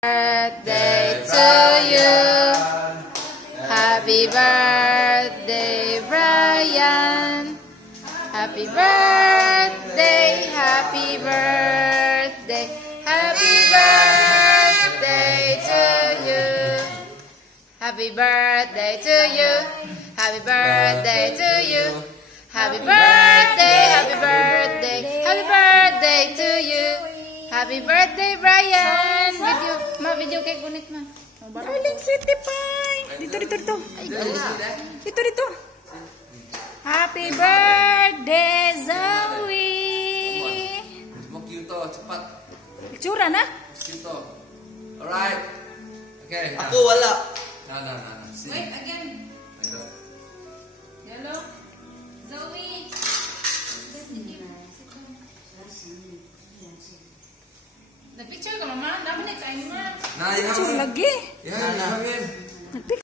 Birthday to you. Happy birthday, Brian. Happy birthday, happy birthday, happy birthday to you. Happy birthday to you. Happy birthday to you. Happy birthday, happy birthday, happy birthday to you. Happy birthday, Brian! Video kay gunit ma. Darling City Pie! Dito. Dito. Happy birthday, Zoe! Mau cute cepat. Itsura na? Cute. Alright. Okay. Aku wala. Nah. Wait, again. Hello? Zoe! Nag-picture ka, mama? Dami na tayo, ma. Nah, ya. Itsura lagi. Ya.